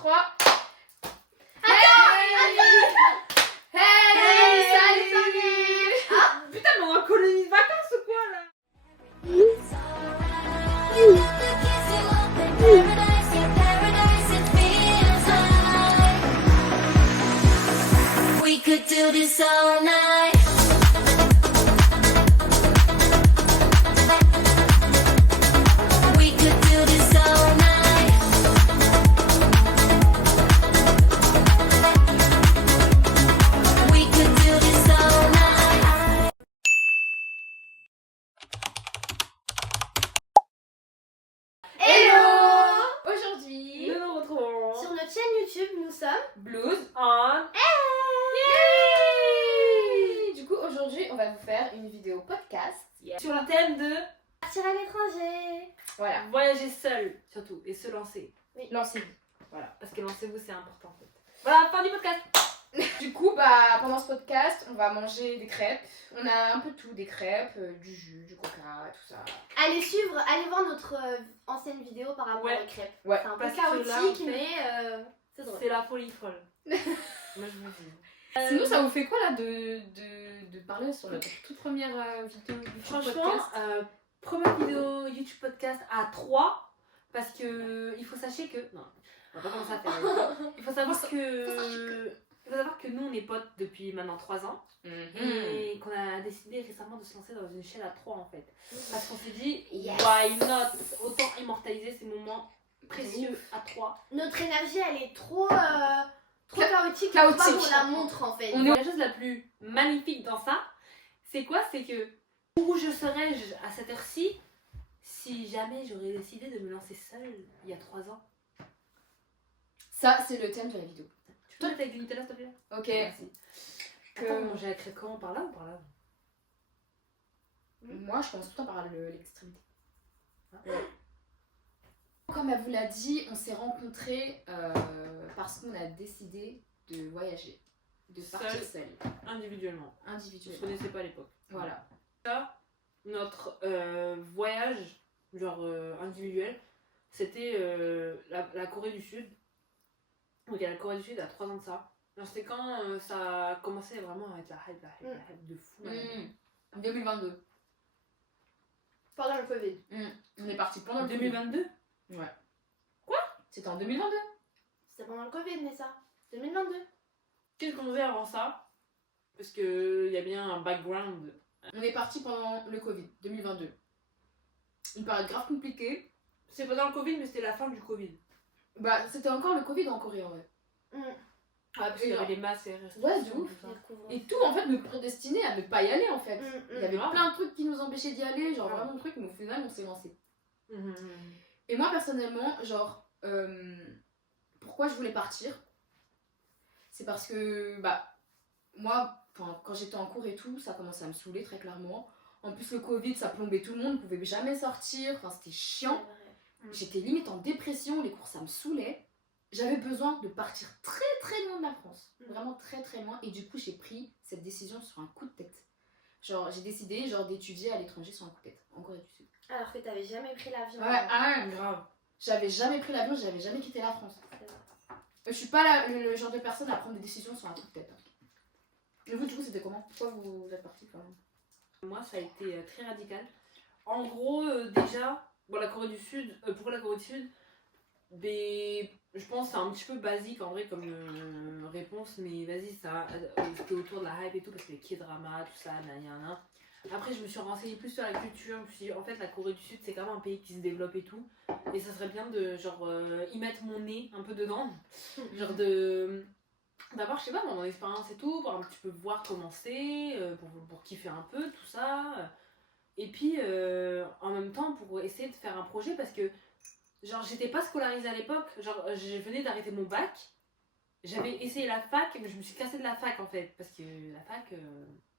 3. Hey, salut. Ah, putain, mais on va en colonie de vacances ou quoi là? We could do this all night. We could do this all night. We could do this all night. Hello. Aujourd'hui, Nous nous retrouvons Sur notre chaîne YouTube, nous sommes Blues on. Yay. Du coup, aujourd'hui, on va vous faire une vidéo podcast. Sur le thème de Partir à l'étranger. Voilà, voyager seul, surtout, et se lancer. lancez-vous. Parce que lancez-vous, c'est important en fait. Voilà, fin du podcast. Du coup, bah, pendant ce podcast, on va manger des crêpes. On a un peu tout, des crêpes, du jus, du coca, tout ça. Allez voir notre ancienne vidéo par rapport Ouais. aux crêpes. Ouais. C'est un peu Parce que là, en chaotique, fait, mais c'est drôle. C'est la folie folle. Moi je vous dis. Sinon, ça vous fait quoi là de parler sur notre toute première vidéo du Franchement, podcast? première vidéo YouTube podcast à 3. Parce que il faut sachez que. Non, on va pas commencer à faire. Il faut savoir que. Il faut savoir que nous on est potes depuis maintenant 3 ans. Et qu'on a décidé récemment de se lancer dans une chaîne à 3 en fait. Parce qu'on s'est dit, Yes. why not? Autant immortaliser ces moments précieux à 3. Notre énergie, elle est trop chaotique. Chaotique. Pour pas qu'on la montre en fait. La chose la plus magnifique dans ça, c'est quoi? C'est que où je serais-je à cette heure-ci si jamais j'aurais décidé de me lancer seule il y a 3 ans? Ça, c'est le thème de la vidéo. Tu peux mettre avec du Nutella s'il te plaît? Ok. Merci. Que- Attends, manger la crêpe comment? Par là ou par là? Moi, je pense tout le temps par l'extrémité. Comme elle vous l'a dit, on s'est rencontrés parce qu'on a décidé de voyager, de partir seul, Individuellement. On se individuellement. connaissait pas à l'époque. Voilà. Ça, notre voyage, genre individuel, c'était la Corée du Sud. Donc il y a la Corée du Sud à 3 ans de ça. Alors, c'était quand ça a commencé vraiment à être la hype de fou. Mmh. 2022. Pendant le Covid. On est parti pendant En le 2022? Covid. Ouais. Quoi? C'était en 2022. C'était pendant le Covid, mais ça. 2022. Qu'est-ce qu'on faisait avant ça? Parce qu'il y a bien un background. On est parti pendant le Covid, 2022. Une période grave compliquée. C'est pendant le Covid, mais c'était la fin du Covid. Bah, c'était encore le Covid en Corée en vrai. Ah, parce qu'il y avait les masques et les restrictions. Ouais, de ouf. tout ça. Et tout en fait nous prédestinait à ne pas y aller en fait. Il y avait grave. plein de trucs qui nous empêchaient d'y aller, genre Ouais. vraiment de trucs, mais au final on s'est lancé. Mhm. Et moi personnellement, genre, pourquoi je voulais partir? C'est parce que, bah, moi, quand j'étais en cours et tout, ça commençait à me saouler très clairement. En plus, le Covid, ça plombait tout le monde, on pouvait jamais sortir, enfin c'était chiant. J'étais limite en dépression, les cours ça me saoulait. J'avais besoin de partir très très loin de la France, vraiment très très loin. Et du coup, j'ai pris cette décision sur un coup de tête. Genre, j'ai décidé genre d'étudier à l'étranger sur un coup de tête, en Corée du Sud. Alors que t'avais jamais pris l'avion. Grave. J'avais jamais pris l'avion, j'avais jamais quitté la France. Je suis pas le genre de personne à prendre des décisions sur un coup de tête. Et vous, du coup, c'était comment? Pourquoi vous êtes parti Moi, ça a été très radical. En gros, déjà, bon, la Corée du Sud, pourquoi la Corée du Sud? Je pense que c'est un petit peu basique en vrai comme réponse, mais vas-y, ça c'était autour de la hype et tout, parce que les K-dramas, tout ça, nanana. Après, je me suis renseignée plus sur la culture, je me suis dit, en fait, la Corée du Sud, c'est quand même un pays qui se développe et tout, et ça serait bien de, genre, y mettre mon nez un peu dedans, genre d'avoir, je sais pas, mon expérience et tout, pour un petit peu voir comment c'est, pour kiffer un peu, tout ça, et puis, en même temps, pour essayer de faire un projet, parce que genre, j'étais pas scolarisée à l'époque. Genre, je venais d'arrêter mon bac. J'avais essayé la fac, mais je me suis cassée de la fac en fait. Parce que la fac,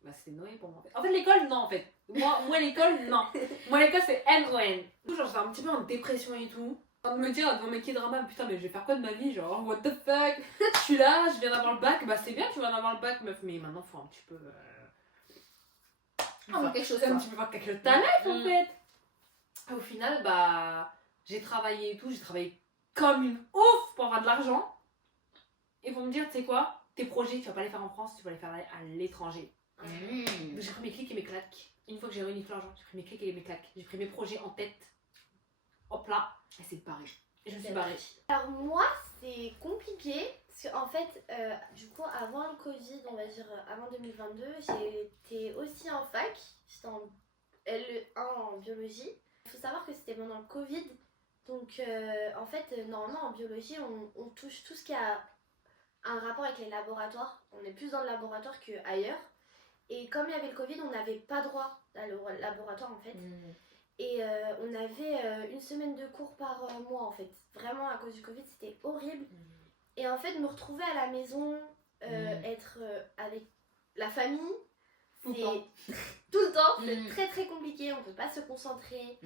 bah, c'était Noé pour moi. En fait, l'école, non en fait. Moi l'école, non. Moi, l'école, c'est N-O-N. Genre, j'étais un petit peu en dépression et tout. En train de me dire devant mes K-dramas, putain, mais je vais faire quoi de ma vie? Genre, what the fuck? Je suis là, je viens d'avoir le bac. Bah, c'est bien, tu viens d'avoir le bac, meuf. Mais maintenant, faut un petit peu. quelque chose. Un petit peu voir quelque chose de ta life en fait. Au final, bah. J'ai travaillé et tout, j'ai travaillé comme une ouf pour avoir de l'argent. Et vont me dire, tu sais quoi, tes projets, tu vas pas les faire en France, tu vas les faire à l'étranger. Donc j'ai pris mes clics et mes claques. Une fois que j'ai réuni tout l'argent, j'ai pris mes clics et mes claques. J'ai pris mes projets en tête. Hop là. Et c'est pareil. Et je me suis barrée. Alors moi, c'est compliqué. Parce qu'en fait, du coup, avant le Covid, on va dire avant 2022, j'étais aussi en fac. J'étais en LE1 en biologie. Il faut savoir que c'était pendant le Covid. Donc, en fait, normalement, en biologie, on touche tout ce qui a un rapport avec les laboratoires. On est plus dans le laboratoire qu'ailleurs. Et comme il y avait le Covid, on n'avait pas droit à le laboratoire, en fait. Et on avait une semaine de cours par mois, en fait. Vraiment, à cause du Covid, c'était horrible. Et en fait, me retrouver à la maison, être avec la famille, Tout le c'est temps. tout le temps, c'est très très compliqué, on peut pas se concentrer.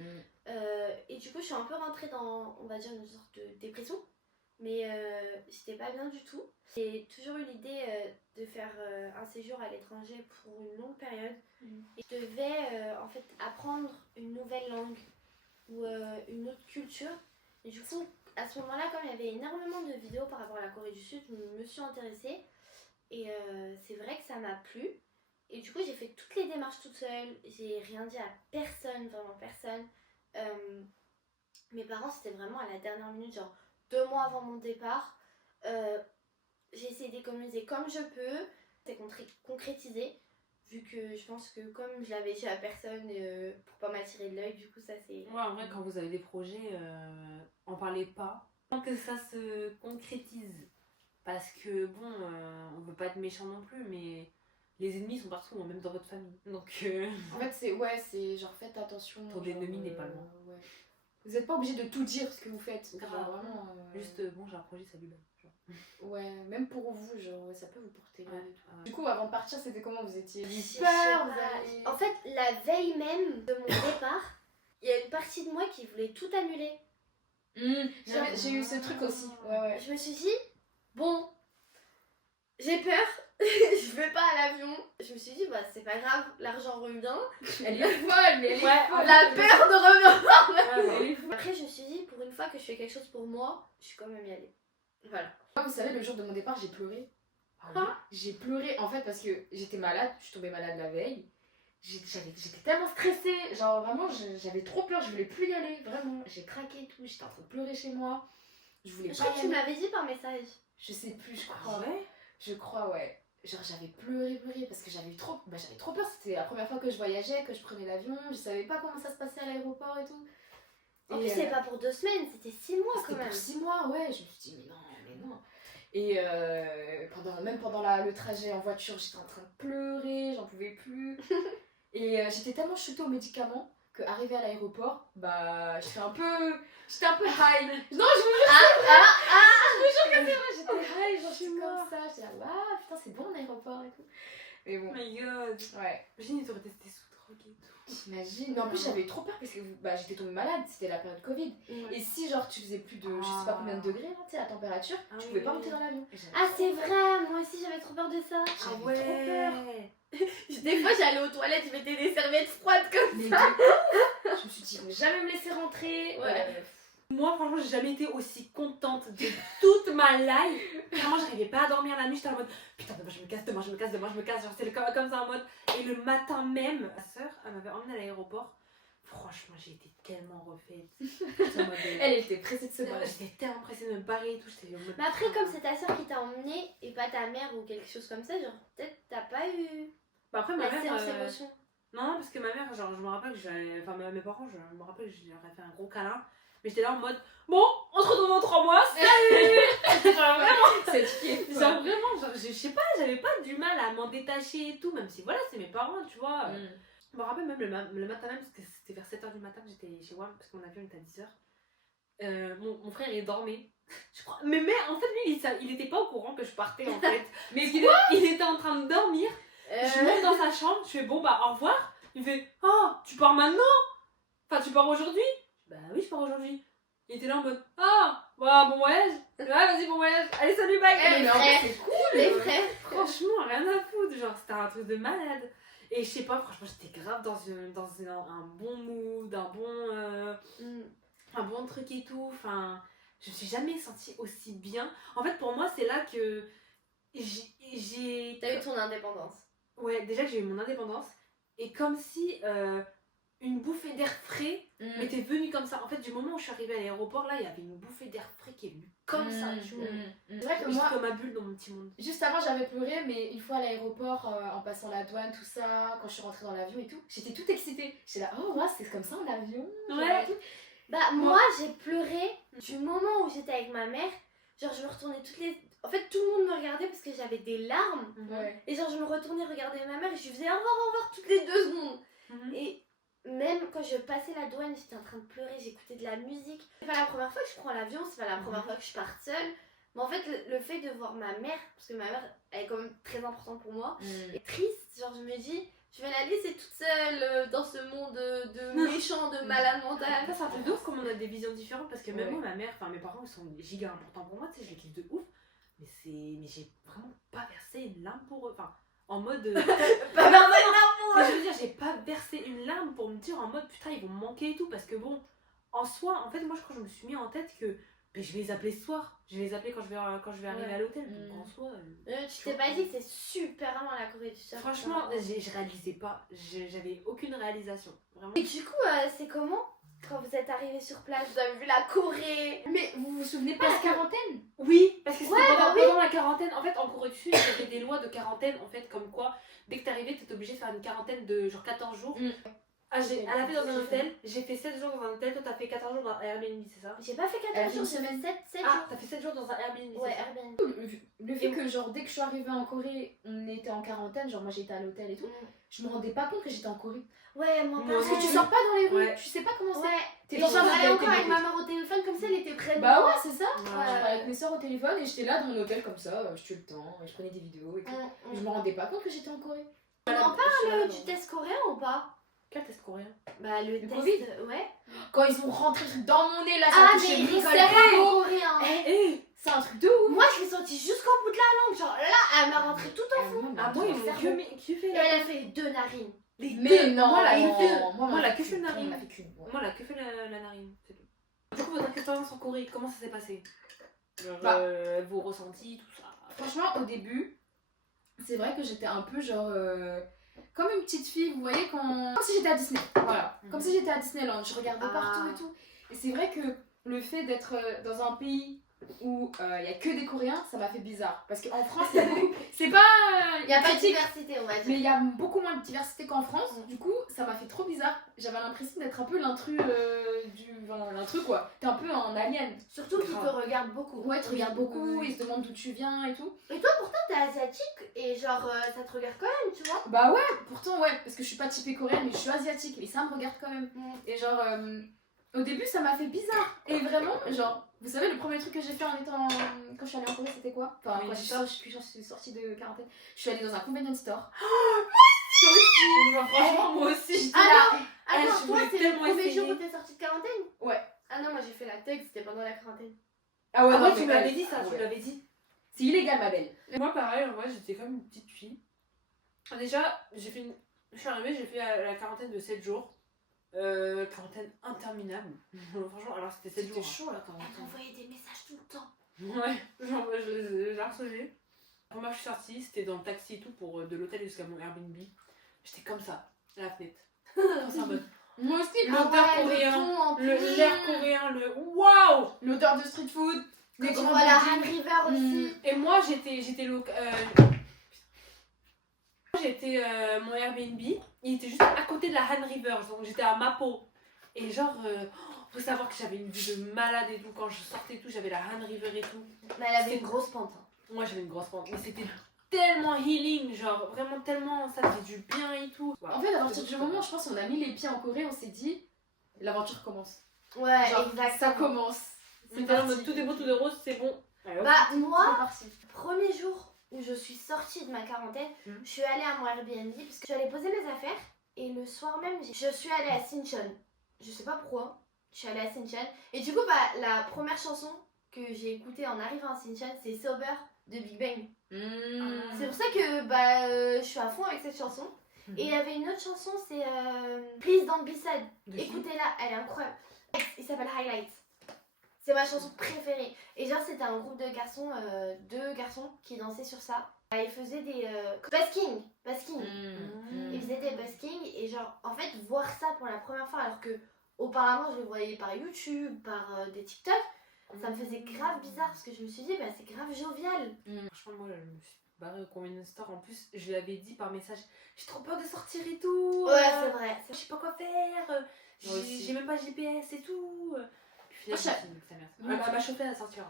Et du coup, je suis un peu rentrée dans, on va dire, une sorte de dépression. Mais j'étais pas bien du tout. J'ai toujours eu l'idée de faire un séjour à l'étranger pour une longue période. Et je devais en fait apprendre une nouvelle langue ou une autre culture. Et du coup, à ce moment-là, comme il y avait énormément de vidéos par rapport à la Corée du Sud, je me suis intéressée. Et c'est vrai que ça m'a plu. Et du coup, j'ai fait toutes les démarches toute seule. J'ai rien dit à personne, vraiment personne. Mes parents, c'était vraiment à la dernière minute, genre 2 mois avant mon départ. J'ai essayé d'économiser comme je peux. C'est concrétisé. Vu que je pense que comme je l'avais dit à personne pour pas m'attirer de l'œil, du coup ça c'est... Ouais, en vrai, quand vous avez des projets, en parlez pas. Tant que ça se concrétise. Parce que bon, on veut pas être méchant non plus, mais les ennemis sont partout, même dans votre famille. Donc, En fait, c'est genre faites attention. ton genre, ennemi n'est pas loin. Ouais. Vous n'êtes pas obligé de tout dire ce que vous faites. Grave. Genre, vraiment. Juste, bon, j'ai un projet, salut, bye. Genre. Ouais, même pour vous, genre, ça peut vous porter. Ouais. Du coup, avant de partir, c'était comment vous étiez Je sais peur, pas. vous avez... En fait, la veille même de mon départ, il y a une partie de moi qui voulait tout annuler. J'ai eu ce truc aussi. Ouais. Je me suis dit, bon, j'ai peur, je vais pas à l'avion. Je me suis dit, bah c'est pas grave, l'argent revient. Elle est folle, mais elle est folle. La peur ne revient pas. Ouais, elle est folle. Après, je me suis dit, pour une fois que je fais quelque chose pour moi, je suis quand même y aller. Voilà. Moi, vous savez, le jour de mon départ, j'ai pleuré. Ah. J'ai pleuré en fait parce que j'étais malade, je suis tombée malade la veille. J'étais tellement stressée, genre vraiment j'avais trop peur, je voulais plus y aller, vraiment. J'ai craqué et tout, j'étais en train de pleurer chez moi. Je voulais Je pas crois y que tu aller. m'avais dit par message. Je sais plus, je Ah crois. ouais? Je crois, ouais. Genre j'avais pleuré parce que j'avais trop peur. C'était la première fois que je voyageais, que je prenais l'avion. Je savais pas comment ça se passait à l'aéroport et tout. En Et, plus, c'est pas pour 2 semaines, c'était 6 mois quand c'était même. pour 6 mois, ouais. Je me suis dit, mais non. Et même pendant le trajet en voiture, j'étais en train de pleurer, j'en pouvais plus. Et j'étais tellement shootée aux médicaments qu'arrivée à l'aéroport, bah j'étais un peu high. Non, je vous jure, je vous jure que c'est vrai, j'étais high, genre j'étais comme ça. J'étais là, waouh, putain, c'est bon l'aéroport et tout. Mais bon, Oh my god. ouais. Imagine, ils auraient testé sous drogue et tout. T'imagines. Mais en plus, j'avais eu trop peur parce que j'étais tombée malade, c'était la période Covid. Et si, genre, tu faisais plus de je sais pas combien de degrés, là, tu sais, la température, Ah tu pouvais pas oui. monter dans l'avion. Et j'avais Ah, trop c'est peur. vrai, moi aussi j'avais trop peur de ça. J'avais trop peur. Des fois, j'allais aux toilettes, je mettais des serviettes froides comme Mais ça. je me suis dit, ne jamais me laisser rentrer. Ouais. Moi, franchement, j'ai jamais été aussi contente de toute ma life. Vraiment, j'arrivais pas à dormir la nuit. J'étais en mode putain, demain je me casse. Genre, c'est comme ça en mode. Et le matin même, ma soeur, elle m'avait emmenée à l'aéroport. Franchement, j'ai été tellement refaite. J'étais en mode, Elle était pressée de se barrer. J'étais tellement pressée de me barrer et tout. J'étais en mode. Mais après, comme c'est ta soeur qui t'a emmené et pas ta mère ou quelque chose comme ça, genre peut-être t'as pas eu Bah après, ma la mère. séance émotion. Non, parce que ma mère, genre, je me rappelle que j'avais. Enfin, mes parents, je me rappelle que je leur ai fait un gros câlin. Mais j'étais là en mode bon, on se retrouve dans 3 mois, salut. Genre vraiment. C'est qui est Genre vraiment, genre, je sais pas, j'avais pas du mal à m'en détacher et tout, même si voilà, c'est mes parents, tu vois. Je me rappelle même le matin même, c'était vers 7h du matin que j'étais chez WAM, parce que mon avion était à 10h. Mon frère il dormait. Je crois. Mais en fait, lui, il était pas au courant que je partais en fait. Mais il était en train de dormir. Je monte dans sa chambre, je fais bon bah au revoir. Il fait oh, tu pars maintenant? Enfin, tu pars aujourd'hui? Bah oui, je pars aujourd'hui. Il était là en mode ah, bah bon voyage. Ouais, vas-y, bon voyage. Allez, salut, bye. Eh, mais en frère. fait, c'est cool. Les frères. Franchement, rien à foutre, genre c'était un truc de malade. Et je sais pas, franchement, j'étais grave dans un bon mood, un bon truc et tout. Enfin, je me suis jamais sentie aussi bien. En fait, pour moi, c'est là que j'ai... T'as eu ton indépendance. Ouais, déjà que j'ai eu mon indépendance. Et comme si une bouffée d'air frais m'était venue comme ça. En fait, du moment où je suis arrivée à l'aéroport, là, il y avait une bouffée d'air frais qui est venue comme ça. C'est vrai que J'étais moi, comme ma bulle dans mon petit monde. juste avant, j'avais pleuré, mais une fois à l'aéroport, en passant la douane, tout ça, quand je suis rentrée dans l'avion et tout, j'étais toute excitée. J'étais là, oh, ouais, c'est comme ça en avion. Ouais. Bah, moi, j'ai pleuré du moment où j'étais avec ma mère. Genre, je me retournais toutes les. En fait, tout le monde me regardait parce que j'avais des larmes. Ouais. Et genre, je me retournais regarder ma mère et je lui faisais au revoir toutes les 2 secondes. Et même quand je passais la douane, j'étais en train de pleurer, j'écoutais de la musique. C'est pas la première fois que je prends l'avion, c'est pas la première fois que je pars seule. Mais en fait, le fait de voir ma mère, parce que ma mère, elle est quand même très importante pour moi, est triste. Genre, je me dis, je vais la laisser toute seule dans ce monde de méchants, de malades mentales. Ça, c'est un truc de ouf comme on a des visions différentes parce que même Ouais. moi, ma mère, enfin mes parents, ils sont giga importants pour moi, tu sais, je les kiffe de ouf. Mais j'ai vraiment pas versé une larme pour eux. Enfin, en mode. Pas non, mais je veux dire, j'ai pas versé une larme pour me dire en mode putain, ils vont me manquer et tout. Parce que bon, en soi, en fait, moi, je crois que je me suis mis en tête que ben, je vais les appeler ce soir. Je vais les appeler quand je vais arriver à l'hôtel. Donc en soi. Tu t'es pas dit que c'est super loin la Corée du Sud. Franchement, je réalisais pas. J'avais aucune réalisation. Vraiment. Et du coup, c'est comment quand vous êtes arrivés sur place, vous avez vu la Corée? Mais vous vous souvenez pas de la quarantaine? Oui, parce que c'était Ouais, pendant, bah oui. pendant la quarantaine. En fait, en Corée du Sud, il y avait des lois de quarantaine, en fait, comme quoi, dès que t'arrivais, t'étais obligé de faire une quarantaine de genre 14 jours. Elle a fait dans un hôtel, j'ai fait 7 jours dans un hôtel, toi t'as fait 14 jours dans un Airbnb, c'est ça? J'ai pas fait 14 jours, j'ai fait 7 Ah, jours. t'as fait 7 jours dans un Airbnb, Ouais, c'est ça? Airbnb. Le fait que, genre, dès que je suis arrivée en Corée, on était en quarantaine, genre, moi j'étais à l'hôtel et tout, je me rendais pas compte que j'étais en Corée. Ouais, moi Moi Parce que tu pareil. sors pas dans les rues, Ouais. tu sais pas comment c'est. Ouais. T'es Et dans je un parlais hôtel, encore t'es avec ma bloqué. mère au téléphone comme ça, elle était près de Bah moi. ouais, c'est ça. Ouais. Je parlais avec mes soeurs au téléphone et j'étais là dans mon hôtel comme ça, je tuais le temps, et je prenais des vidéos et tout. Je me rendais pas compte que j'étais en Corée. On en Je parle suis du test coréen ou pas? Quel test coréen? Bah, le Du test. Covid. Ouais. Quand ils ont rentré le truc dans mon nez là, ça Ah, a mais touché ils mon rigolent pas cerveau. en coréen. C'est un truc de ouf. Moi, je l'ai senti jusqu'au bout de la langue. Genre là, elle m'a rentré tout au fond. Ah, moi, ils m'ont que Et fait elle a fait les 2 narines. les Mais non, Moi, la non, que fait- moi, moi, la que que fait narine. On a fait qu'une. Ouais. Moi, elle a que fait la narine, c'est tout. Du coup, votre expérience en Corée, comment ça s'est passé? Genre, Bah. vos ressentis, tout ça. Franchement, au début, c'est vrai que j'étais un peu genre. Comme une petite fille, vous voyez, comme si j'étais à Disney. Voilà. Comme si j'étais à Disneyland. Je regardais partout et tout. Et c'est vrai que le fait d'être dans un pays où il y a que des Coréens, ça m'a fait bizarre. Parce qu'en France, il y a beaucoup. C'est pas. Il n'y a pas de critique, diversité, on va mais dire. il y a beaucoup moins de diversité qu'en France. Du coup, ça m'a fait trop bizarre. J'avais l'impression d'être un peu l'intrus l'intrus quoi. T'es un peu un alien. Surtout qu'ils te regardent beaucoup. Ouais, tu regardes beaucoup, oui. ils se demandent d'où tu viens et tout. Et toi, pourtant, t'es asiatique et genre, ça te regarde quand même, tu vois. Bah ouais, pourtant ouais, parce que je suis pas typée coréenne, mais je suis asiatique, mais ça me regarde quand même. Et genre, au début ça m'a fait bizarre. Et vraiment, genre, vous savez, le premier truc que j'ai fait en étant. Quand je suis allée en Corée, c'était quoi? Enfin, quand je suis sortie de quarantaine, je suis allée dans un convenience store. Toi aussi. Franchement, moi aussi. J'étais là. Attends, je toi, voulais c'est le tellement premier essayer. jour où t'es sortie de quarantaine? Ouais. Ah non, moi j'ai fait la tech, c'était pendant la quarantaine. Ah ouais, Ah non, ouais, mais tu m'avais dit ça, ouais. tu l'avais dit. C'est illégal, ma belle. Moi, pareil, moi, j'étais comme une petite fille. Déjà, je suis arrivée, j'ai fait la quarantaine de 7 jours. Quarantaine interminable. Franchement, alors c'était 7 jours. chaud là quand Elle m'envoyait des messages tout le temps. Ouais, genre, je l'ai harcelé. Moi, je suis sortie, c'était dans le taxi et tout, pour de l'hôtel jusqu'à mon Airbnb. J'étais comme ça, à la fenêtre. Comme ça, en mode. Moi aussi, L'odeur coréen, l'air coréen, le waouh! l'odeur de street food, Quand des tu grands vois la buildings. Han River aussi. Et moi, mon Airbnb, il était juste à côté de la Han River, donc j'étais à Mapo. Et genre, faut savoir que j'avais une vue de malade et tout, quand je sortais et tout, j'avais la Han River et tout. Mais elle avait une grosse pente. Hein. Moi, j'avais une grosse pente, mais c'était tellement healing, genre vraiment tellement, ça fait du bien et tout. En fait, à partir du moment où je pense qu'on a mis les pieds en Corée, on s'est dit, l'aventure commence. Ouais, Genre, exactement. ça commence. C'était en mode tout est beau, tout est rose, c'est bon. Allez, hop. Bah, C'est moi, parti. premier jour où je suis sortie de ma quarantaine, je suis allée à mon Airbnb parce que j'allais poser mes affaires et le soir même, je suis allée à Sinchon. Je sais pas pourquoi, je suis allée à Sinchon. Et du coup, bah, la première chanson que j'ai écoutée en arrivant à Sinchon, c'est Sober de Big Bang. C'est pour ça que bah, je suis à fond avec cette chanson. Et il y avait une autre chanson, c'est Please Don't Be Sad. De qui? Écoutez-la, elle est incroyable. Il s'appelle Highlights. C'est ma chanson préférée. Et genre, c'était un groupe de garçons, 2 garçons qui dansaient sur ça. Ils faisaient des busking. Ils faisaient des busking et genre, en fait, voir ça pour la première fois alors que auparavant je le voyais par YouTube, par des TikTok, ça me faisait grave bizarre parce que je me suis dit, bah c'est grave jovial. Franchement, moi, je me suis barrée au convenience store. En plus, je l'avais dit par message, j'ai trop peur de sortir et tout. Ouais, c'est vrai. Je sais pas quoi faire. J'ai même pas GPS et tout. Puis finalement, je me suis dit, sa mère. Elle m'a chauffé à sortir.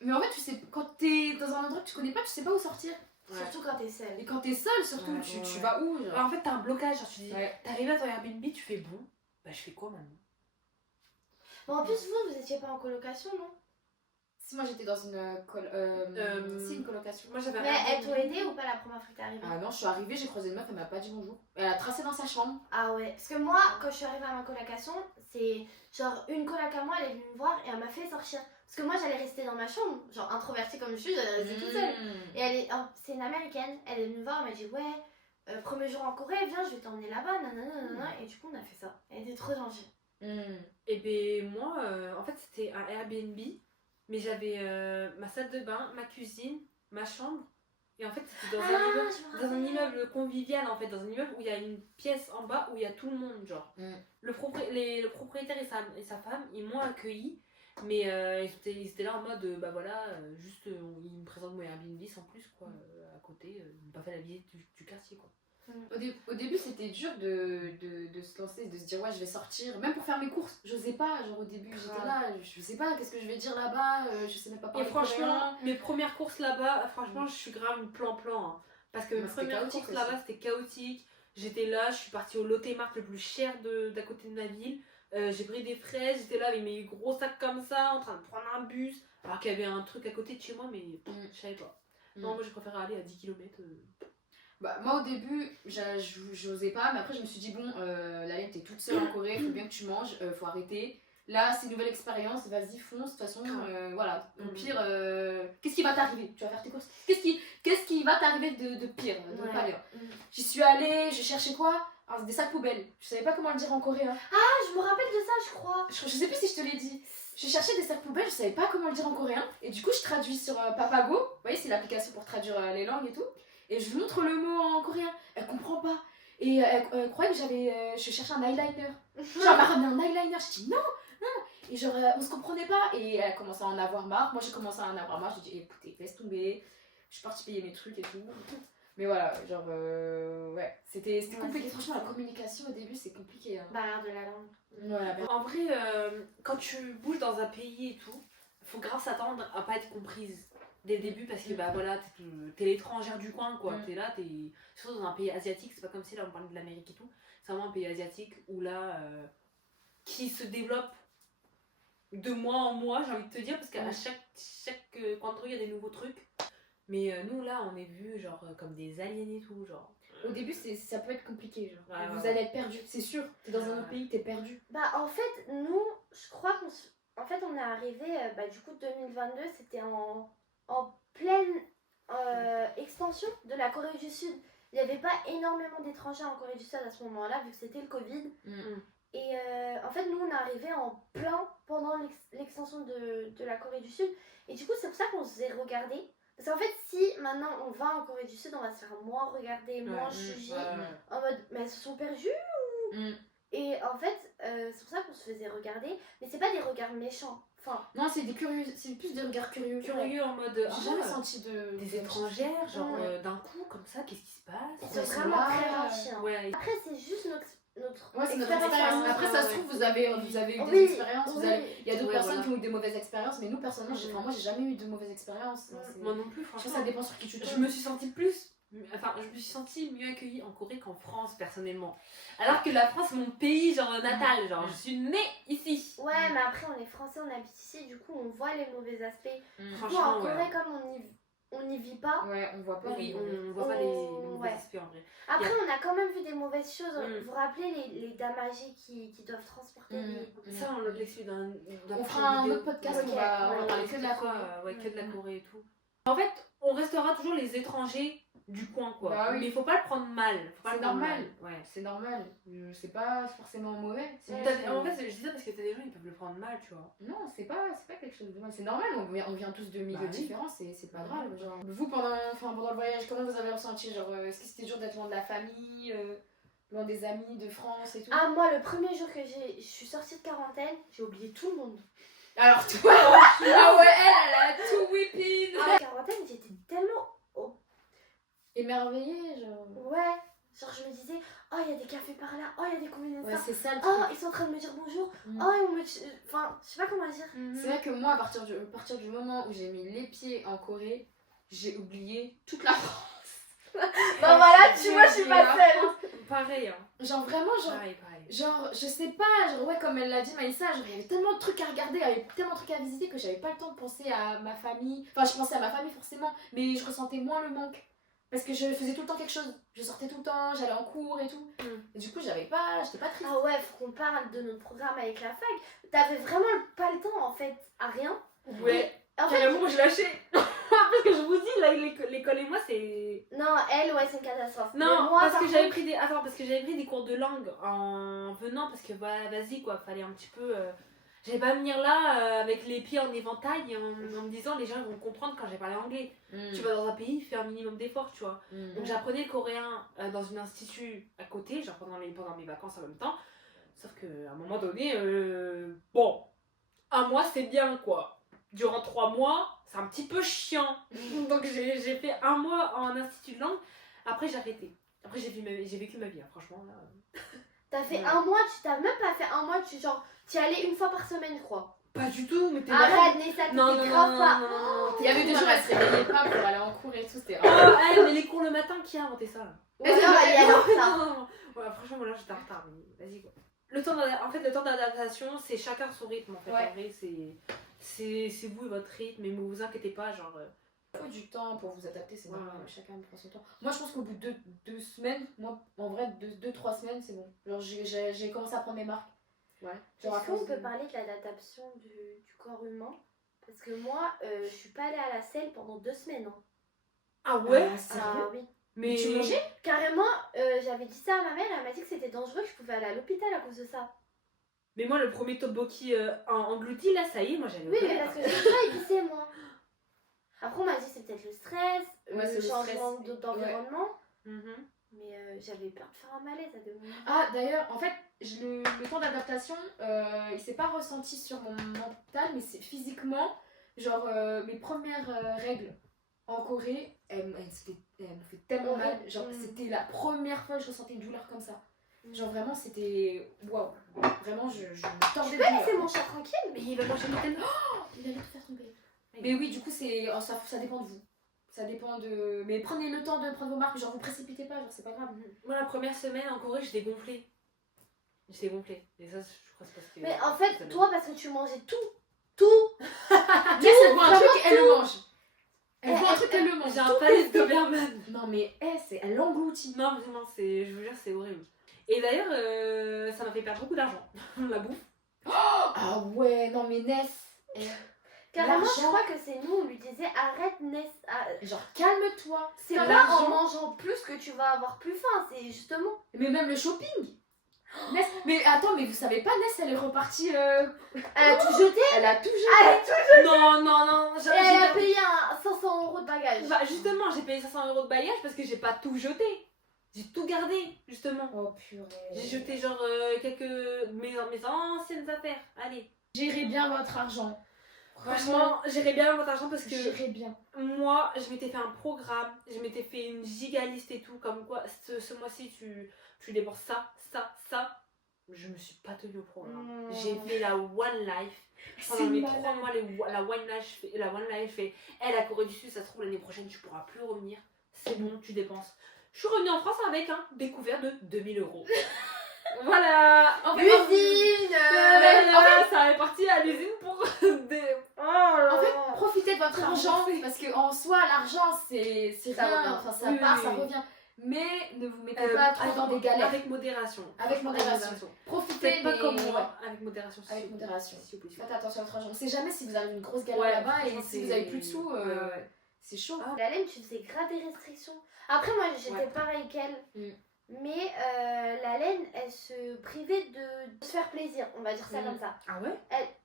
Mais en fait, tu sais, quand t'es dans un endroit que tu connais pas, tu sais pas où sortir. Ouais. Surtout quand t'es seule. Et quand t'es seule, surtout, tu vas où genre. Alors, en fait, t'as un blocage. Genre, tu dis, Ouais. t'arrives à ton Airbnb, tu fais bon. Bah, je fais quoi maintenant? Bon, en plus, vous étiez pas en colocation, non? Si moi j'étais dans une si, une colocation. Moi, j'avais un Mais elles t'ont Airbnb. aidé ou pas la première fois que t'es arrivée? Ah non, je suis arrivée, j'ai croisé une meuf, elle m'a pas dit bonjour. Elle a tracé dans sa chambre. Ah ouais, parce que moi, quand je suis arrivée à ma colocation, c'est genre une coloc à moi, elle est venue me voir et elle m'a fait sortir. Parce que moi, j'allais rester dans ma chambre, genre introvertie comme je suis, j'allais rester toute seule. Et c'est une américaine, elle est venue me voir, elle m'a dit ouais, premier jour en Corée, viens, je vais t'emmener là-bas, nanana. Et du coup, on a fait ça. Elle était trop gentille. Et ben moi, en fait, c'était un Airbnb, mais j'avais ma salle de bain, ma cuisine, ma chambre. Et en fait, c'était dans, dans un immeuble convivial, en fait, dans un immeuble où il y a une pièce en bas où il y a tout le monde, genre. Le propriétaire et sa femme, ils m'ont accueilli, mais ils étaient là en mode, bah voilà, juste, ils me présentent mon Airbnb sans plus, quoi, à côté, ils m'ont pas fait la visite du quartier, quoi. Au début, c'était dur de se lancer, de se dire ouais, je vais sortir. Même pour faire mes courses, j'osais pas. Genre au début, j'étais là, je sais pas qu'est-ce que je vais dire là-bas, je sais même pas parler Et franchement, coréen. mes premières courses là-bas, franchement, je suis grave une plan-plan. Hein. Parce que mes Moi, c'était premières chaotique courses là-bas, c'était chaotique. J'étais là, je suis partie au Lotte Mart le plus cher d'à côté de ma ville. J'ai pris des fraises, j'étais là avec mes gros sacs comme ça, en train de prendre un bus. Alors qu'il y avait un truc à côté de chez moi, mais je savais pas. Non, moi, je préfère aller à 10 km. Bah, moi au début, j'osais pas, mais après je me suis dit bon, Laline, t'es toute seule en Corée, faut bien que tu manges, faut arrêter. Là, c'est une nouvelle expérience, vas-y, fonce, de toute façon, voilà. Au pire, qu'est-ce qui va t'arriver? Tu vas faire tes courses. Qu'est-ce qui va t'arriver de pire, de pas bien? J'y suis allée, je cherchais quoi? Alors, des sacs poubelles. Je savais pas comment le dire en coréen. Ah, je me rappelle de ça, je crois. Je sais plus si je te l'ai dit. Je cherchais des sacs poubelles, je savais pas comment le dire en coréen. Et du coup, je traduis sur Papago. Vous voyez, c'est l'application pour traduire les langues et tout. Et je lui montre le mot en coréen. Elle comprend pas. Et elle croyait que je cherchais un eyeliner. Genre, elle m'a ramené un eyeliner. Je dis non. Et genre, on se comprenait pas. Et elle commençait à en avoir marre. Moi, j'ai commencé à en avoir marre. J'ai dit écoutez, laisse tomber. Je suis partie payer mes trucs et tout. Mais voilà, genre, ouais, c'était compliqué. Franchement, la communication au début, c'est compliqué. Hein. Barrière de la langue. Voilà. En vrai, quand tu bouges dans un pays et tout, faut grave s'attendre à pas être comprise dès le début parce que bah voilà, t'es l'étrangère du coin quoi. T'es là, surtout dans un pays asiatique, c'est pas comme si là on parlait de l'Amérique et tout. C'est vraiment un pays asiatique où là, qui se développe de mois en mois, j'ai envie de te dire, parce qu'à chaque coin de rue il y a des nouveaux trucs. Mais nous là, on est vus genre comme des aliens et tout, genre. Au début, ça peut être compliqué, genre. Ouais, vous allez être perdu, c'est sûr. T'es dans un autre pays, t'es perdu. Bah en fait, nous, je crois on est arrivé, du coup 2022, c'était en pleine expansion de la Corée du Sud. Il n'y avait pas énormément d'étrangers en Corée du Sud à ce moment-là, vu que c'était le Covid. Et en fait, nous, on est arrivé en plein pendant l'extension de la Corée du Sud. Et du coup, c'est pour ça qu'on se faisait regarder. Parce qu'en fait, si maintenant on va en Corée du Sud, on va se faire moins regarder, moins juger. En mode, mais elles se sont perdues ou... Et en fait, c'est pour ça qu'on se faisait regarder. Mais c'est pas des regards méchants. Enfin, non, c'est plus des regards curieux. Curieux en mode. J'ai jamais senti des étrangères, genre d'un coup, comme ça, qu'est-ce qui se passe? c'est vraiment très gentil. Hein. Ouais. Après, c'est juste notre c'est notre expérience. expérience. Après, ça se trouve, vous avez eu Oui, des expériences. oui. Il y a d'autres personnes qui ont eu des mauvaises expériences, mais nous, personnellement, moi, j'ai jamais eu de mauvaises expériences. Moi non plus, Je pense franchement. que ça dépend sur qui tu tombes. Je me suis sentie mieux accueillie en Corée qu'en France, personnellement. Alors que la France, c'est mon pays, genre natal, genre je suis née ici. Ouais, mais après, on est français, on habite ici, du coup, on voit les mauvais aspects. Du coup, Franchement, en Corée, comme on n'y vit pas. Ouais, on voit pas. Oui, on voit pas les mauvais aspects en vrai. Après, on a quand même vu des mauvaises choses. Vous vous rappelez les dames âgées qui doivent transporter les... Ça, on l'explique dans on fera un autre podcast, on va parler que de la Corée. Ouais, que de la Corée et tout. En fait, on restera toujours les étrangers du coin, quoi. Bah oui. Mais faut pas le prendre mal. Faut pas C'est le prendre normal. mal. Ouais. C'est normal. C'est pas forcément mauvais. C'est Ouais, juste, En fait, je dis ça parce que t'as des gens, ils peuvent le prendre mal, tu vois. non, c'est pas quelque chose de mal. C'est normal, on vient tous de milieux Bah oui. différents, c'est pas Bah grave. Genre. Vous, pendant le voyage, comment vous avez ressenti? Genre, est-ce que c'était dur d'être loin de la famille, loin des amis de France et tout? Ah, moi, le premier jour que je suis sortie de quarantaine, j'ai oublié tout le monde. Alors, toi, ah ouais, elle a tout whipping! Ah, la quarantaine, j'étais tellement. Émerveillée, genre. Ouais. Genre, je me disais, oh, il y a des cafés par là, oh, il y a des combinaisons. Ouais, c'est ça le Oh, truc. ils sont en train de me dire bonjour. Mm. Oh, ils vont me. Enfin, je sais pas comment dire. C'est vrai que moi, à partir du moment où j'ai mis les pieds en Corée, j'ai oublié toute la France. Bah voilà, tu vois, je suis pas seule. Pareil, hein. Genre, vraiment, genre. Pareil. Genre, je sais pas, genre, ouais, comme elle l'a dit, Maïssa, genre, il y avait tellement de trucs à regarder, il y avait tellement de trucs à visiter que j'avais pas le temps de penser à ma famille. Enfin, je pensais à ma famille forcément, mais je ressentais moins le manque. Parce que je faisais tout le temps quelque chose. Je sortais tout le temps, j'allais en cours et tout. Et du coup, j'étais pas triste. Ah ouais, faut qu'on parle de notre programme avec la fac. T'avais vraiment pas le temps en fait, à rien. Ouais. En fait, Carrément, je lâchais. Parce que je vous dis, là, l'école et moi, c'est. non, elle, ouais, c'est une catastrophe. Non, Mais moi, parce par que j'avais contre, pris des. Attends, parce que j'avais pris des cours de langue en venant, parce que bah, vas-y, quoi, fallait un petit peu. J'allais pas venir là avec les pieds en éventail en me disant les gens ils vont comprendre quand j'ai parlé anglais. Tu vas dans un pays, fais un minimum d'efforts, tu vois. Donc j'apprenais le coréen dans un institut à côté, genre pendant mes vacances en même temps. Sauf qu'à un moment donné, bon, un mois c'est bien quoi. Durant 3 mois, c'est un petit peu chiant. Donc j'ai fait un mois en institut de langue, après j'ai arrêté. Après j'ai vécu ma vie, hein, franchement. Là. t'as fait Ouais. un mois, tu t'as même pas fait un mois, tu y allais une fois par semaine, je crois. Pas du tout, mais t'es Arrête, Nessa, t'étais Non, non, grave non, pas. non, non, non, Il y avait des jours, elle se réveillait pas pour aller en cours et tout, c'était. Oh, hey, mais les cours le matin, qui a inventé ça là? Ou alors, elle y allait en retard. Non, non, non. Ouais, franchement, voilà, j'étais en retard, mais vas-y quoi. Le temps d'adaptation, c'est chacun son rythme en fait. Ouais. En vrai, c'est vous et votre rythme, mais ne vous inquiétez pas, genre. Il faut du temps pour vous adapter, c'est Ouais, normal, ouais. chacun prend son temps. Moi, je pense qu'au bout de 2 semaines, moi, en vrai, 2-3 semaines, c'est bon. Genre, j'ai commencé à prendre mes marques. Ouais. Genre, à Est-ce qu'on cause peut de- parler de l'adaptation du corps humain? Parce que moi, je suis pas allée à la selle pendant 2 semaines. Hein. Ah ouais? Ah, Ah sérieux? oui. Mais Tu mangeais? Carrément, j'avais dit ça à ma mère, elle m'a dit que c'était dangereux, que je pouvais aller à l'hôpital à cause de ça. Mais moi, le premier tteokbokki englouti, là, ça y est, moi j'avais Oui, pas mais l'air. parce que je suis pas épicée, moi. Après, on m'a dit c'est peut-être le stress, Ouais, c'est le le changement stress. d'environnement. Mhm. Mais j'avais peur de faire un malaise à des moments. Ah, d'ailleurs, en fait, le temps d'adaptation, il s'est pas ressenti sur mon mental, mais c'est physiquement, genre, mes premières règles en Corée, elles m'ont fait tellement mal. Genre, c'était la première fois que je ressentais une douleur comme ça. Genre, vraiment, c'était. Waouh! Vraiment, je me tordais de Tu peux douleur. laisser mon chat tranquille? Mais il va manger le thème. Il allait tout faire tomber. Mais oui, du coup, ça dépend de vous. Ça dépend de. Mais prenez le temps de prendre vos marques, genre, vous précipitez pas, genre, c'est pas grave. Moi, la première semaine en Corée, j'étais gonflée. J'étais gonflée. Et ça, je crois que c'est parce que. Mais en fait, ça toi, parce que tu mangeais tout. Laisse elle voit un vraiment truc, elle le tout. mange. Elle voit un truc, elle le mange. J'ai un palais de Doberman. Non, mais elle l'engloutit. Non, vraiment, je vous jure, c'est horrible. Et d'ailleurs, ça m'a fait perdre beaucoup d'argent. La bouffe. Ah ouais, non, mais Ness. Carrément, je L'argent. crois que c'est nous, on lui disait arrête, Ness. Genre, calme-toi. C'est T'as pas en l'argent. mangeant plus que tu vas avoir plus faim, c'est justement. Mais même le shopping. Ness, mais attends, mais vous savez pas, Ness, elle est repartie. Elle a tout jeté. Elle a tout jeté. Elle a tout Non, non, non. Et elle a payé 500 € de bagages. Bah, justement, j'ai payé 500 € de bagage parce que j'ai pas tout jeté. J'ai tout gardé, justement. Oh purée. J'ai jeté genre mes anciennes affaires. Allez. Gérez bien votre argent. Franchement, j'irais bien votre argent parce que Gérez bien. moi, je m'étais fait un programme, je m'étais fait une gigaliste et tout, comme quoi ce mois-ci tu débourses ça. Je me suis pas tenue au programme. J'ai fait la One Life. Pendant mes 3 mois, la One Life fait la Corée du Sud, ça se trouve l'année prochaine, tu pourras plus revenir. C'est bon, tu dépenses. Je suis revenue en France avec un découvert de 2000 €. Voilà. En fait, L'usine. ça est parti à l'usine pour des. En fait, profitez de votre argent parce que en soi, l'argent c'est Ça rien. revient. Enfin, ça Oui, part, oui, ça oui. revient. Mais ne vous mettez pas trop dans des galères. Avec modération. Avec modération. Profitez, Faites pas mais comme moi. ouais, Avec modération. avec s'il vous plaît. modération. S'il vous plaît. Faites attention à votre argent. On sait jamais si vous avez une grosse galère Ouais, là-bas et franchement, si vous avez plus de sous, ouais, ouais. c'est chaud. La laine, tu faisais grave des restrictions. Après, moi, j'étais Ouais. pareil qu'elle. Mm. Mais la laine, elle se privait de se faire plaisir, on va dire ça Mm. comme ça. Ah ouais?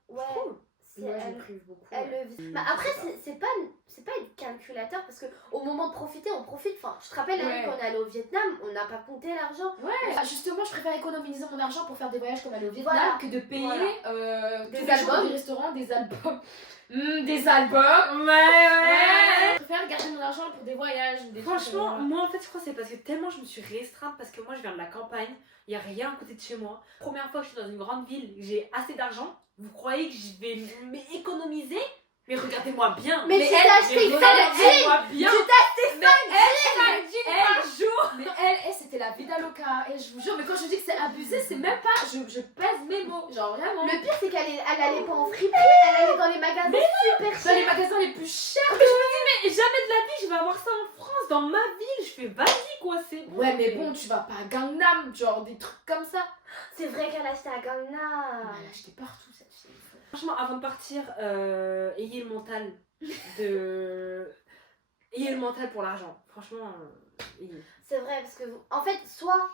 Ouais, Cool. c'est- Moi, elle, je prive beaucoup. elle ouais. le- Bah, après, c'est pas être calculateur parce qu'au moment de profiter, on profite. Enfin, je te rappelle, l'année Ouais. quand on est allé au Vietnam, on n'a pas compté l'argent. Ouais, justement, je préfère économiser mon argent pour faire des voyages comme aller au Vietnam Voilà. que de payer Voilà. tous Des les jours albums. des restaurants, des albums. Des albums. Ouais. Je préfère garder mon argent pour des voyages. Des trucs, Franchement, moi en fait, je crois que c'est parce que tellement je me suis restreinte parce que moi je viens de la campagne, il n'y a rien à côté de chez moi. Première fois que je suis dans une grande ville, j'ai assez d'argent. Vous croyez que je vais m'économiser? Mais regardez-moi bien. Mais tu t'es acheté mais 5 regardez-moi bien. Tu t'as acheté 5 par jour. Mais elle, c'était la vida loca. Et je vous jure, mais quand je dis que c'est abusé, c'est même pas. Je pèse mes mots. Genre vraiment. Le pire, c'est elle allait pas en friperie, elle allait dans les magasins super Dans chers. les magasins les plus chers. Mais jamais de la vie, je vais avoir ça en France, dans ma ville. Je fais vas-y quoi, c'est bon. Ouais, mais bon, tu vas pas à Gangnam, genre des trucs comme ça. C'est vrai qu'elle a acheté à Gangnam. Elle a acheté partout cette fille. Franchement, avant de partir, ayez le mental de. Ayez le mental pour l'argent. Franchement, ayez. C'est vrai, parce que en fait, soit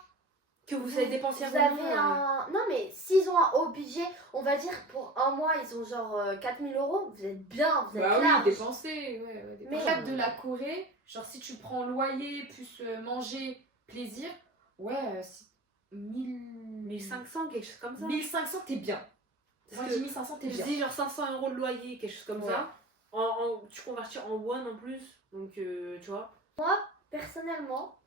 Que vous savez dépenser vous à avez un. Non, mais s'ils ont un haut budget, on va dire pour un mois, ils ont genre 4000 €, vous êtes bien, vous êtes Bah large. oui, dépenser. Ouais, Mais- Mais regarde de la Corée, genre si tu prends loyer plus manger, plaisir, ouais, 1500, quelque chose comme ça. 1500, t'es bien. Parce Moi, que je dis 1500, t'es je bien. dis genre 500 € de loyer, quelque chose comme Ouais. ça. Tu convertis en won en plus, donc tu vois. Personnellement,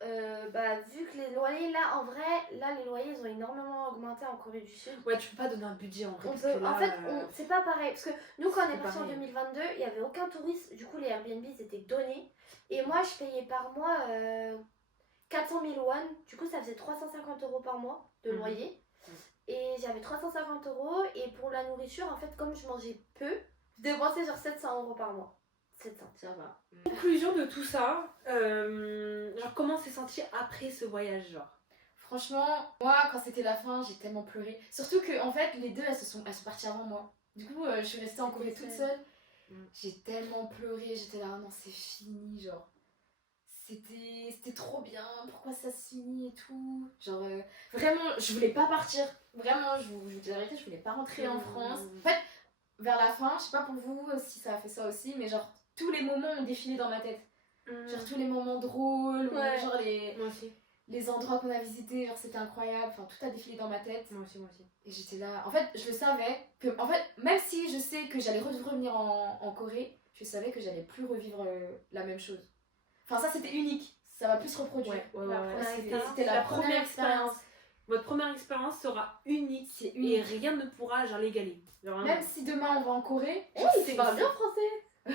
vu que les loyers là, en vrai, là les loyers ils ont énormément augmenté en Corée du Sud. Ouais, tu peux pas donner un budget en vrai. On parce peut, que là, en fait, c'est pas pareil. Parce que nous, quand on c'est est parti en pareil. 2022, il n'y avait aucun touriste. Du coup, les Airbnb étaient donnés. Et moi, je payais par mois 400 000 won. Du coup, ça faisait 350 € par mois de Mhm. loyer. Et j'avais 350 €. Et pour la nourriture, en fait, comme je mangeais peu, je dépensais genre 700 € par mois. 700. Ça va. Conclusion de tout ça, genre comment s'est senti après ce voyage, genre. Franchement, moi, quand c'était la fin, j'ai tellement pleuré. Surtout que, en fait, les deux, elles sont parties avant moi. Du coup, je suis restée en Corée toute seule. J'ai tellement pleuré, j'étais là, ah non, c'est fini, genre. C'était trop bien, pourquoi ça se finit et tout. Genre, vraiment, je voulais pas partir. Vraiment, je vous dis la vérité, je voulais pas rentrer en France. En fait, vers la fin, je sais pas pour vous si ça a fait ça aussi, mais genre, tous les moments ont défilé dans ma tête. Genre, tous les moments drôles, ou Ouais. genre Moi aussi. les endroits qu'on a visités, genre, c'était incroyable. Enfin, tout a défilé dans ma tête. Moi aussi, moi aussi. Et j'étais là. En fait, je le savais que, en fait, même si je sais que j'allais revenir en Corée, je savais que j'allais plus revivre la même chose. Enfin, ça c'était unique. Ça va plus se reproduire. Ouais, La ouais. première C'était expérience. c'était la première expérience. Votre première expérience sera unique C'est et unique. rien ne pourra genre l'égaler. Genre, Même si demain on va en Corée, Eh, genre, tu c'est- parles bien français.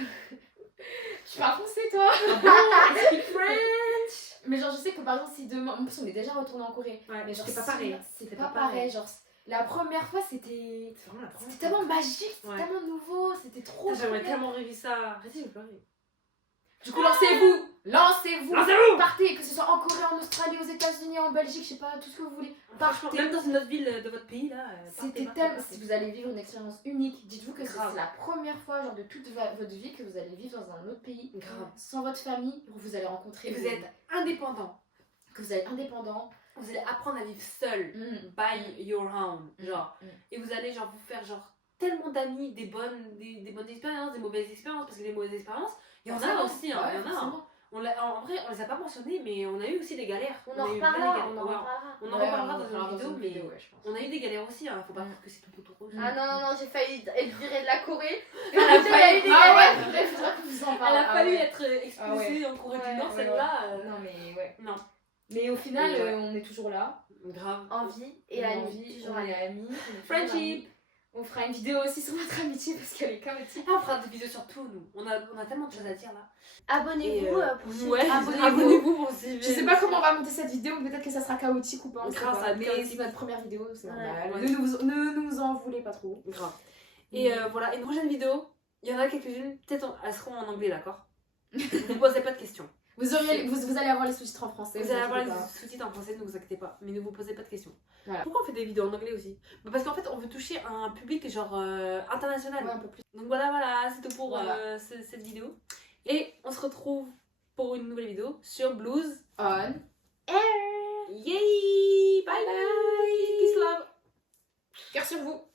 Je parle français, toi. I speak French. Mais genre, je sais que par exemple, si demain. En plus, on est déjà retourné en Corée. Ouais, Mais genre, c'est pas si- pareil. C'était pas pareil. Genre, la première fois, c'était. C'est vraiment la première C'était tellement magique, c'était Ouais. tellement nouveau, c'était trop. Putain, J'aimerais bien. tellement rêver ça. Vas-y, je vais pleurer. Du coup, lancez-vous. Lancez-vous. Lancez-vous. Partez, que ce soit en Corée, en Australie, aux États-Unis, en Belgique, je sais pas, tout ce que vous voulez. Franchement, Partez. même dans une autre ville de votre pays là. C'était tellement. Si vous allez vivre une expérience unique, dites-vous que c'est Grave. la première fois genre, de toute votre vie que vous allez vivre dans un autre pays, Grave. sans votre famille, où vous allez rencontrer. Et vous êtes indépendant. Que vous êtes indépendant. Vous allez apprendre à vivre seul. By your own. Genre. Et vous allez genre vous faire genre tellement d'amis, des bonnes expériences, des mauvaises expériences. Parce que les mauvaises expériences, il y en a Forcément. aussi. Hein, Ouais, il y en a. Hein. forcément. En vrai, on les a pas mentionnés, mais on a eu aussi des galères. On a en eu bien des reparlera. galères. On en Ouais, reparlera. on en Ouais, reparlera on dans reparlera une vidéo, mais ouais, je pense. on a eu des galères aussi. Hein. Faut pas Mm. croire que c'est tout rose. Ah non, non, non, j'ai failli être virée de la Corée. Elle a J'ai failli- eu des Ah galères. ouais, bref, faudra que vous en Elle parlez. a Ah fallu ouais. être expulsée en Corée Ouais, du Nord, ouais, celle-là. Non, mais ouais. Non. Mais au final, Et ouais. on est toujours là. Grave. En vie et on est en amis. vie, Toujours on est amis. amis. on est toujours Friendship. amis. On fera une vidéo aussi sur notre amitié parce qu'elle est chaotique. Ah, on fera des vidéos sur tout, nous. On a tellement de choses à dire là. Abonnez-vous Et, pour suivre. Ouais, abonnez-vous. pour suivre. Je sais pas comment on va monter cette vidéo, peut-être que ça sera chaotique ou pas. On sait Grave, pas. ça va être Mais chaotique. c'est notre première vidéo, c'est Ouais. normal. Ouais. Ne nous en voulez pas trop. Grave. Et voilà, une prochaine vidéo, il y en a quelques-unes, peut-être elles seront en anglais, d'accord? Ne vous posez pas de questions. Vous allez avoir les sous-titres en français. Vous allez avoir les inquiétez pas. sous-titres en français, ne vous inquiétez pas. Mais ne vous posez pas de questions. Voilà. Pourquoi on fait des vidéos en anglais aussi? Bah, parce qu'en fait, on veut toucher un public genre international. Ouais, un peu plus. Donc voilà, c'est tout pour Voilà. cette vidéo. Et on se retrouve pour une nouvelle vidéo sur Blues. On. Yay! Bye bye! Peace love! Cœur sur vous.